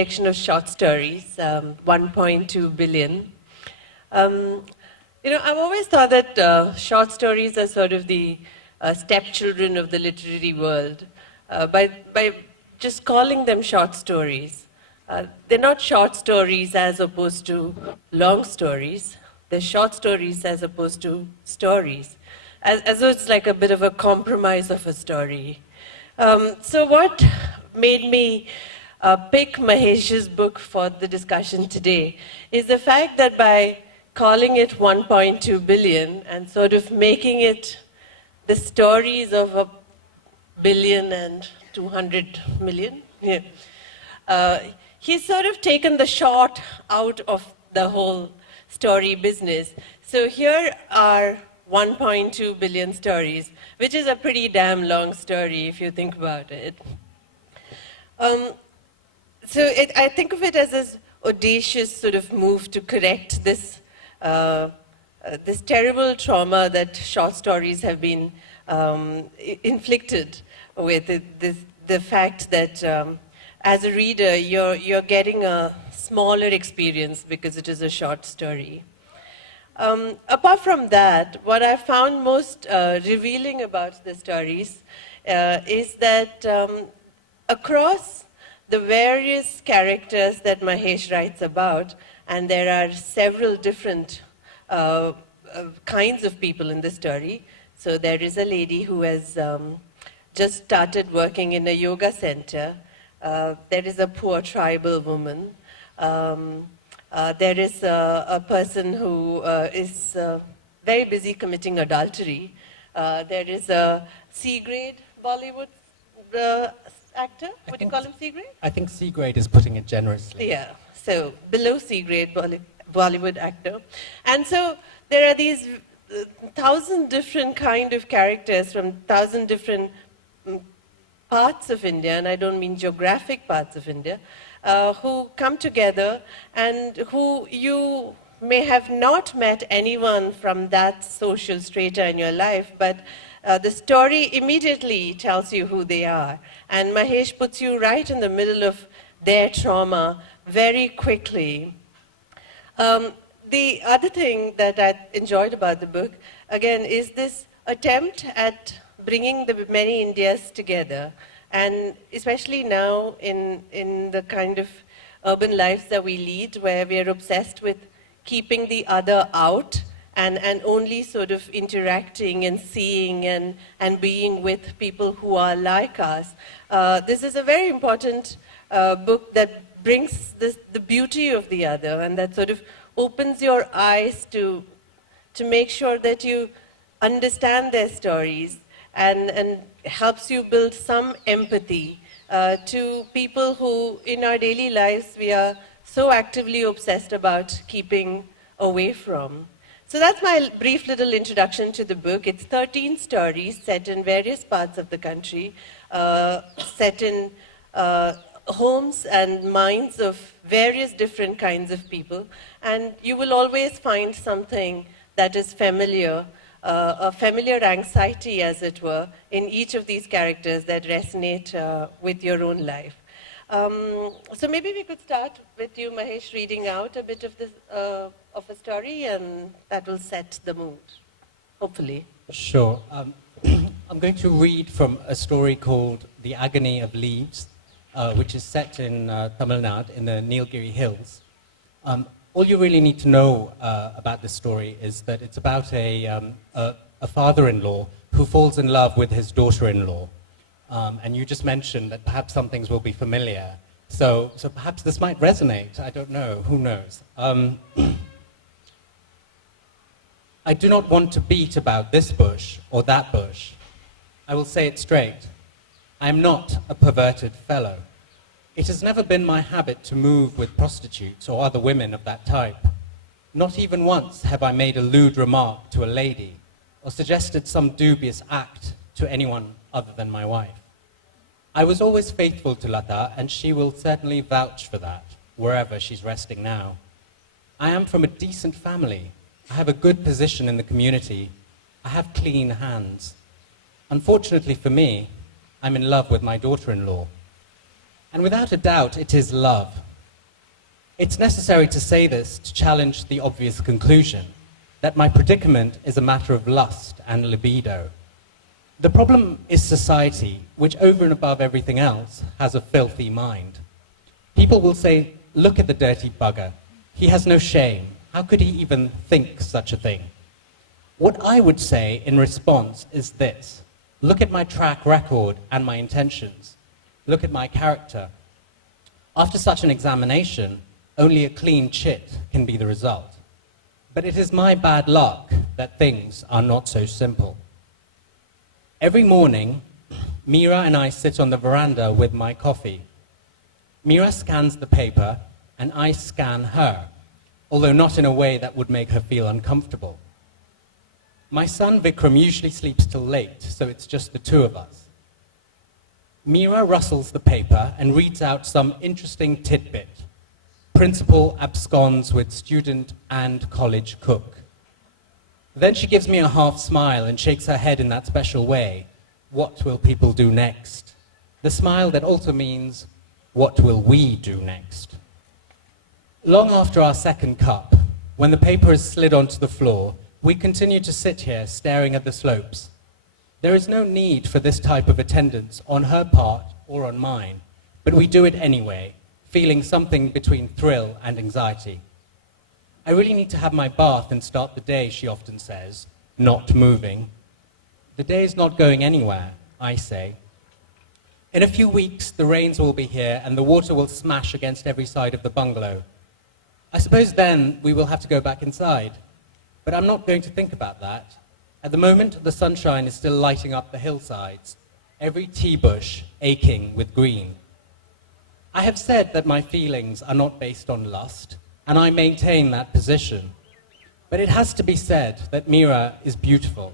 collection of short stories, 1.2 billion. I've always thought that short stories are sort of the stepchildren of the literary world. By just calling them short stories, they're not short stories as opposed to long stories. They're short stories as opposed to stories, as though it's like a bit of a compromise of a story. So what made me pick Mahesh's book for the discussion today is the fact that by calling it 1.2 billion and sort of making it the stories of 1 billion and 200 million, he's sort of taken the short out of the whole story business. So here are 1.2 billion stories, which is a pretty damn long story if you think about it. I think of it as this audacious sort of move to correct this this terrible trauma that short stories have been inflicted with, the fact that as a reader, you're getting a smaller experience because it is a short story. Apart from that, what I found most revealing about the stories is that across the various characters that Mahesh writes about, and there are several different kinds of people in the story. So there is a lady who has just started working in a yoga center. There is a poor tribal woman. There is a person who is very busy committing adultery. There is a C-grade Bollywood actor. Would you call him C-grade? I think C-grade is putting it generously. Yeah, so below C-grade Bollywood actor. And so there are these 1,000 different kind of characters from 1,000 different parts of India, and I don't mean geographic parts of India, who come together and who you may have not met anyone from that social strata in your life, but the story immediately tells you who they are. And Mahesh puts you right in the middle of their trauma very quickly. The other thing that I enjoyed about the book, again, is this attempt at bringing the many Indias together. And especially now in the kind of urban lives that we lead, where we are obsessed with keeping the other out and only sort of interacting and seeing and being with people who are like us. This is a very important book that brings the beauty of the other, and that sort of opens your eyes to make sure that you understand their stories and helps you build some empathy to people who in our daily lives we are so actively obsessed about keeping away from. So that's my brief little introduction to the book. It's 13 stories set in various parts of the country, set in homes and minds of various different kinds of people. And you will always find something that is familiar, a familiar anxiety, as it were, in each of these characters that resonate with your own life. So maybe we could start with you, Mahesh, reading out a bit of this of a story, and that will set the mood, hopefully. Sure. I'm going to read from a story called The Agony of Leaves, which is set in Tamil Nadu, in the Nilgiri Hills. All you really need to know about this story is that it's about a father-in-law who falls in love with his daughter-in-law. And you just mentioned that perhaps some things will be familiar. So perhaps this might resonate. I don't know. Who knows? I do not want to beat about this bush or that bush. I will say it straight. I am not a perverted fellow. It has never been my habit to move with prostitutes or other women of that type. Not even once have I made a lewd remark to a lady or suggested some dubious act to anyone other than my wife. I was always faithful to Lata, and she will certainly vouch for that, wherever she's resting now. I am from a decent family. I have a good position in the community. I have clean hands. Unfortunately for me, I'm in love with my daughter-in-law. And without a doubt, it is love, It's necessary to say this to challenge the obvious conclusion that my predicament is a matter of lust and libido. The problem is society, which over and above everything else has a filthy mind. People will say, look at the dirty bugger. He has no shame. How could he even think such a thing? What I would say in response is this. Look at my track record and my intentions. Look at my character. After such an examination, only a clean chit can be the result. But it is my bad luck that things are not so simple. Every morning, Mira and I sit on the veranda with my coffee. Mira scans the paper, and I scan her, although not in a way that would make her feel uncomfortable. My son Vikram usually sleeps till late, so it's just the two of us. Mira rustles the paper and reads out some interesting tidbit. Principal absconds with student and college cook. Then she gives me a half smile and shakes her head in that special way. What will people do next? The smile that also means, what will we do next? Long after our second cup, when the paper is slid onto the floor, we continue to sit here staring at the slopes. There is no need for this type of attendance on her part or on mine, but we do it anyway, feeling something between thrill and anxiety. I really need to have my bath and start the day, she often says, not moving. The day is not going anywhere, I say. In a few weeks, the rains will be here and the water will smash against every side of the bungalow. I suppose then we will have to go back inside. But I'm not going to think about that. At the moment, the sunshine is still lighting up the hillsides, every tea bush aching with green. I have said that my feelings are not based on lust, and I maintain that position. But it has to be said that Mira is beautiful.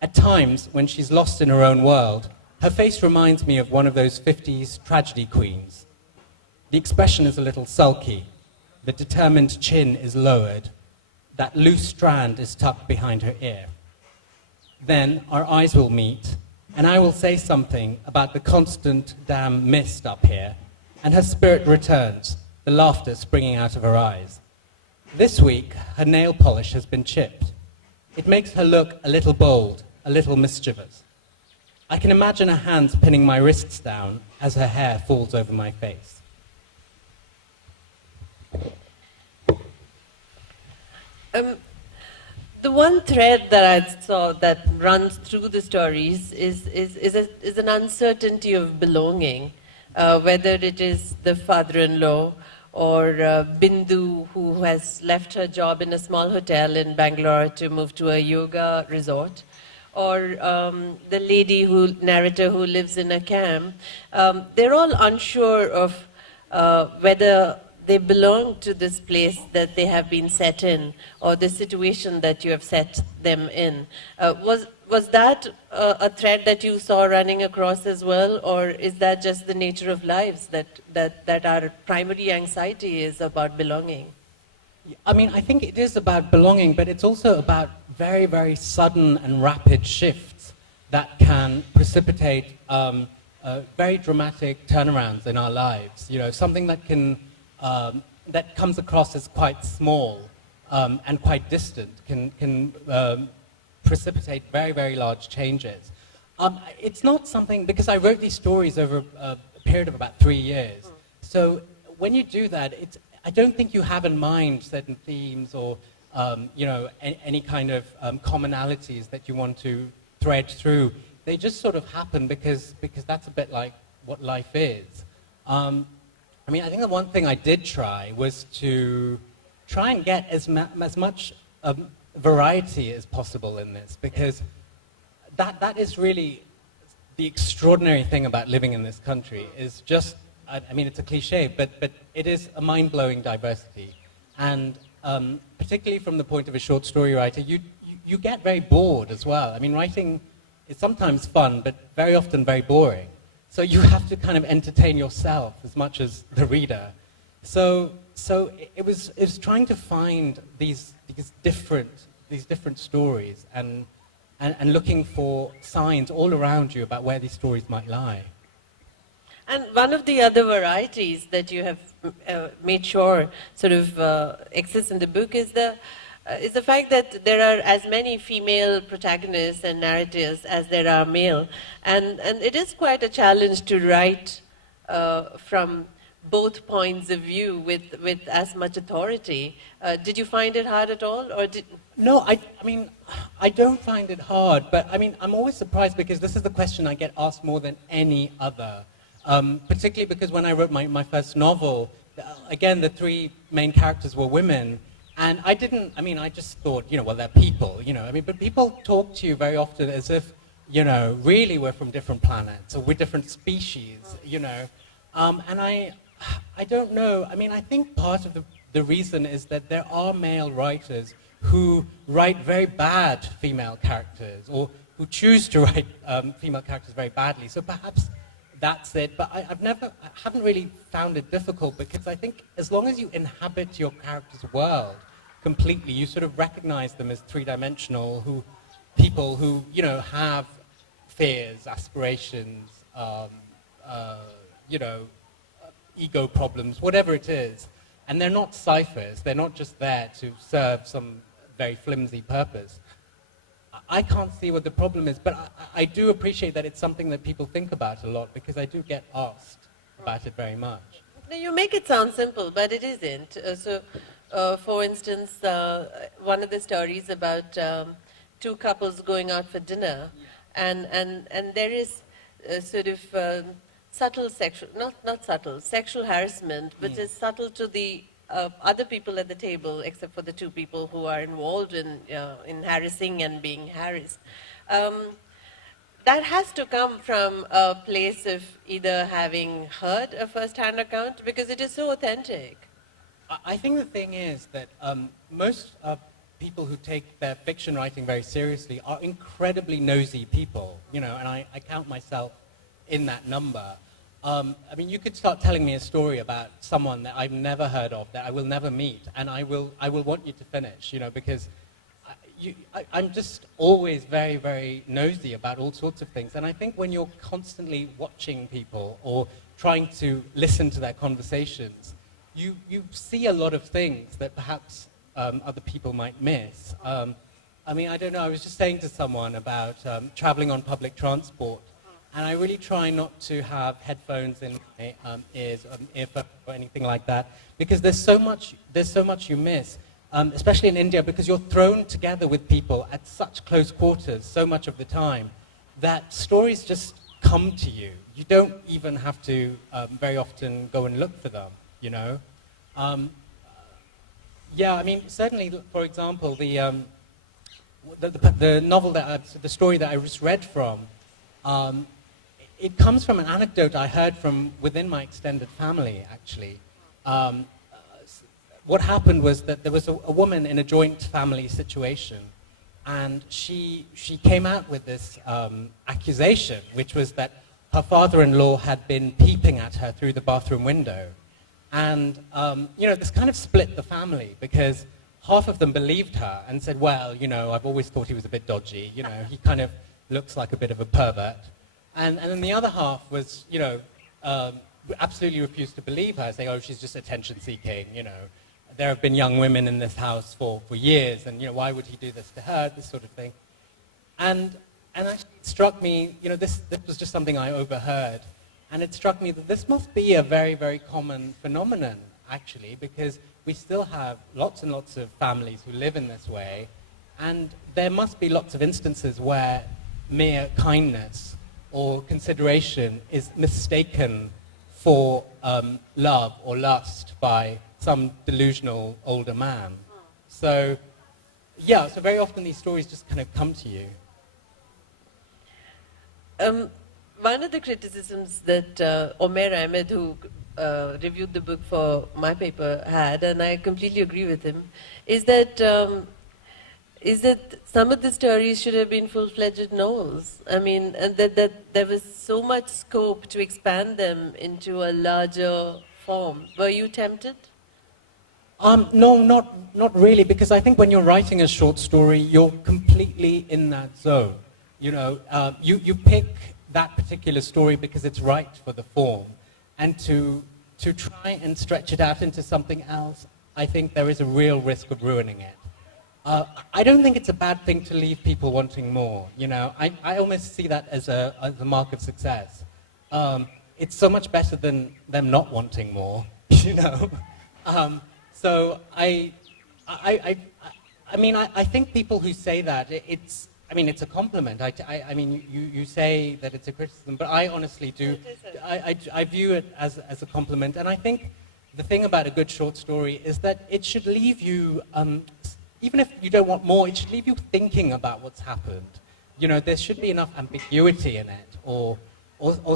At times, when she's lost in her own world, her face reminds me of one of those 50s tragedy queens. The expression is a little sulky, the determined chin is lowered, that loose strand is tucked behind her ear. Then our eyes will meet, and I will say something about the constant damn mist up here, and her spirit returns, the laughter springing out of her eyes. This week, her nail polish has been chipped. It makes her look a little bold, a little mischievous. I can imagine her hands pinning my wrists down as her hair falls over my face. The one thread that I saw that runs through the stories is an uncertainty of belonging, whether it is the father-in-law or Bindu, who has left her job in a small hotel in Bangalore to move to a yoga resort, or the narrator who lives in a camp. They're all unsure of whether they belong to this place that they have been set in, or the situation that you have set them in. Was that a thread that you saw running across as well, or is that just the nature of lives, that our primary anxiety is about belonging? I mean, I think it is about belonging, but it's also about very, very sudden and rapid shifts that can precipitate very dramatic turnarounds in our lives. You know, something that can that comes across as quite small and quite distant can precipitate very, very large changes. It's not something, because I wrote these stories over a period of about 3 years. So when you do that, I don't think you have in mind certain themes or you know, any kind of commonalities that you want to thread through. They just sort of happen because that's a bit like what life is. I mean, I think the one thing I did try was to try and get as much variety as possible in this, because that is really the extraordinary thing about living in this country, is just, I mean, it's a cliche, but it is a mind-blowing diversity. And particularly from the point of a short story writer, you get very bored as well. I mean, writing is sometimes fun, but very often very boring. So you have to kind of entertain yourself as much as the reader. So it was trying to find these different stories and looking for signs all around you about where these stories might lie. And one of the other varieties that you have made sure sort of exists in the book is the fact that there are as many female protagonists and narrators as there are male. And it is quite a challenge to write from both points of view with as much authority. Did you find it hard at all? Or did... No, I mean, I don't find it hard, but I mean, I'm always surprised because this is the question I get asked more than any other. Particularly because when I wrote my first novel, again, the three main characters were women. And I just thought, well, they're people, but people talk to you very often as if, really we're from different planets or we're different species, and I don't know. I mean, I think part of the reason is that there are male writers who write very bad female characters or who choose to write female characters very badly. So perhaps that's it. But I haven't really found it difficult because I think as long as you inhabit your character's world completely, you sort of recognize them as three-dimensional people who, have fears, aspirations, ego problems, whatever it is. And they're not ciphers. They're not just there to serve some very flimsy purpose. I can't see what the problem is, but I do appreciate that it's something that people think about a lot because I do get asked about it very much. Now, you make it sound simple, but it isn't. For instance, one of the stories about two couples going out for dinner, and there is sort of subtle sexual, not subtle, sexual harassment, which is subtle to the other people at the table, except for the two people who are involved in harassing and being harassed. That has to come from a place of either having heard a first-hand account, because it is so authentic. I think the thing is that most people who take their fiction writing very seriously are incredibly nosy people, and I count myself in that number. I mean, you could start telling me a story about someone that I've never heard of, that I will never meet, and I will want you to finish, because I'm just always very, very nosy about all sorts of things. And I think when you're constantly watching people or trying to listen to their conversations, you see a lot of things that perhaps other people might miss. I mean, I don't know, I was just saying to someone about traveling on public transport, and I really try not to have headphones in my ears, earphones or anything like that, because there's so much you miss, especially in India, because you're thrown together with people at such close quarters so much of the time that stories just come to you. You don't even have to very often go and look for them, Yeah, I mean, certainly, for example, the novel the story that I just read from, it comes from an anecdote I heard from within my extended family, actually. What happened was that there was a woman in a joint family situation, and she came out with this accusation, which was that her father-in-law had been peeping at her through the bathroom window. And, this kind of split the family, because half of them believed her and said, well, I've always thought he was a bit dodgy, he kind of looks like a bit of a pervert. And then the other half was, absolutely refused to believe her, saying, oh, she's just attention-seeking, There have been young women in this house for years, and, why would he do this to her, this sort of thing. And actually it struck me, this was just something I overheard, and it struck me that this must be a very, very common phenomenon, actually, because we still have lots and lots of families who live in this way, and there must be lots of instances where mere kindness or consideration is mistaken for love or lust by some delusional older man. So, yeah, so very often these stories just kind of come to you. One of the criticisms that Omer Ahmed, who reviewed the book for my paper, had, and I completely agree with him, is that some of the stories should have been full-fledged novels. I mean, and that there was so much scope to expand them into a larger form. Were you tempted? No, not really, because I think when you're writing a short story, you're completely in that zone. You pick that particular story because it's right for the form, and to try and stretch it out into something else, I think there is a real risk of ruining it. I don't think it's a bad thing to leave people wanting more. You know, I almost see that as a mark of success. It's so much better than them not wanting more. You know, so I mean, I think people who say that it's a compliment. I mean, you say that it's a criticism, but I honestly do. I view it as a compliment, and I think the thing about a good short story is that it should leave you. Even if you don't want more, it should leave you thinking about what's happened. You know, there should be enough ambiguity in it, or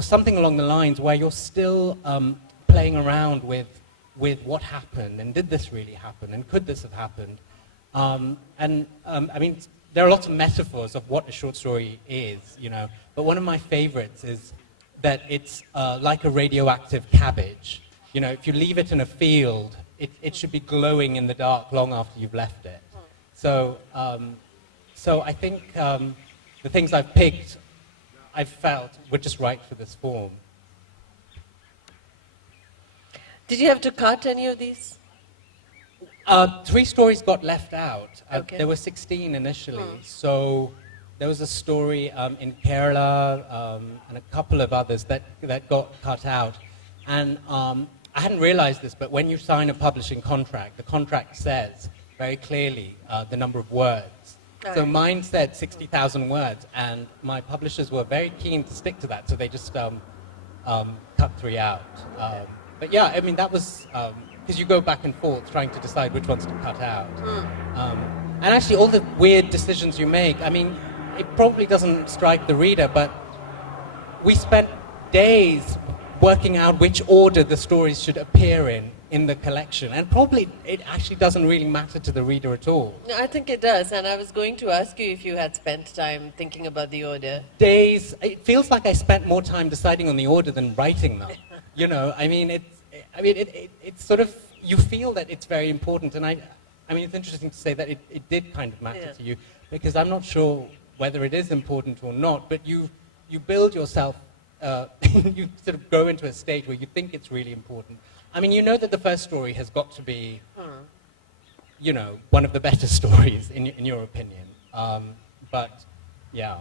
something along the lines where you're still playing around with what happened, and did this really happen, and could this have happened? I mean, there are lots of metaphors of what a short story is, you know, but one of my favorites is that it's like a radioactive cabbage. You know, if you leave it in a field, it should be glowing in the dark long after you've left it. So I think the things I've picked, I've felt were just right for this form. Did you have to cut any of these? 3 stories got left out. Okay. There were 16 initially. So there was a story in Kerala and a couple of others that got cut out. And I hadn't realized this, but when you sign a publishing contract, the contract says very clearly the number of words. So mine said 60,000 words, and my publishers were very keen to stick to that, so they just cut 3 out. But yeah, I mean, that was, because you go back and forth trying to decide which ones to cut out. And actually, all the weird decisions you make, I mean, it probably doesn't strike the reader, but we spent days working out which order the stories should appear in the collection. And probably it actually doesn't really matter to the reader at all. No, I think it does, and I was going to ask you if you had spent time thinking about the order. Days, it feels like I spent more time deciding on the order than writing them. You know, I mean, it's sort of, you feel that it's very important, and I mean, it's interesting to say that it did kind of matter to you, because I'm not sure whether it is important or not, but you build yourself, you sort of go into a state where you think it's really important. I mean, you know that the first story has got to be, you know, one of the better stories in your opinion. But, yeah.